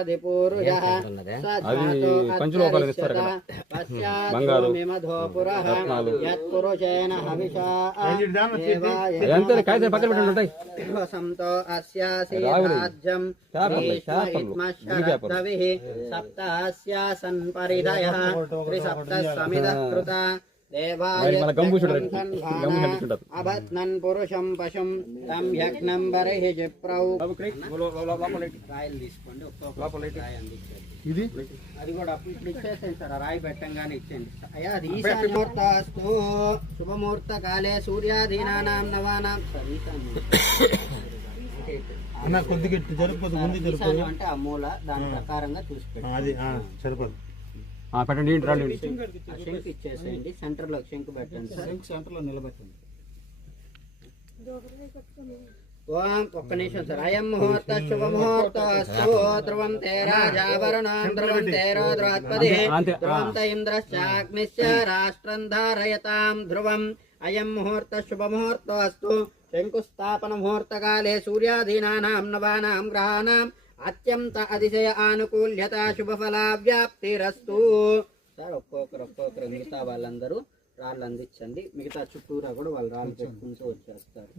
అధిపూరుషః సధాతో అత్తరిష్యత పశ్చాత్మిమధోపురః యత్పురుషేణ హవిషా దేవాయంతో అస్యాసి రాజ్యం భీష్మహిత్మశరద్భవిః సప్తాస్యాసన్ పరిధయః త్రిసప్తः సమిధః కృతా అభత్నన్ పురుషం పశుం తం యజ్ఞం బర్హి జిప్రౌ రాయలు తీసుకోండి ఇది అది కూడా ఇప్పుడు ఇచ్చేసేయండి సార్ రాయి పెట్టంగానే ఇచ్చేయండి అయ్యా అది ఈశాన్యముహూర్తస్తు శుభముహూర్త కాలే సూర్యాధీనానాం నవానాం అన్న కొద్దిగా జరుపుకోదు ముందు జరుపుకోదు అంటే ఆ మూల దాని ప్రకారంగా చూసి అది సరిపోదు పెట్టండి శంకు ఇచ్చేసేయండి సెంటర్ లో శంకు పెట్టండి సార్ సెంటర్ లో నిలబెట్టండి ఓం ఒక్క నిమిషం సార్ అయం ముహూర్త శుభముహూర్తస్తు ధ్రువం తే రాజావరుణాం ధ్రువం తే రోద్రాత్పది ధ్రువం త ఇంద్రశ్చాగ్నిశ్చ రాష్ట్రం ధారయతాం ధ్రువం అయం ముహూర్త శుభముహూర్తస్తు శంకుస్థాపన ముహూర్తకాలే సూర్యాధీనానాం నవానాం గ్రహాణాం అత్యంత అతిశయ ఆనుకూల్యత శుభఫలా వ్యాప్తిరస్తు సార్ ఒక్కొక్కరు మిగతా వాళ్ళందరూ రాళ్ళు అందించండి మిగతా చుట్టూరా కూడా వాళ్ళు రాళ్ళు పెట్టుకుంటూ వచ్చేస్తారు.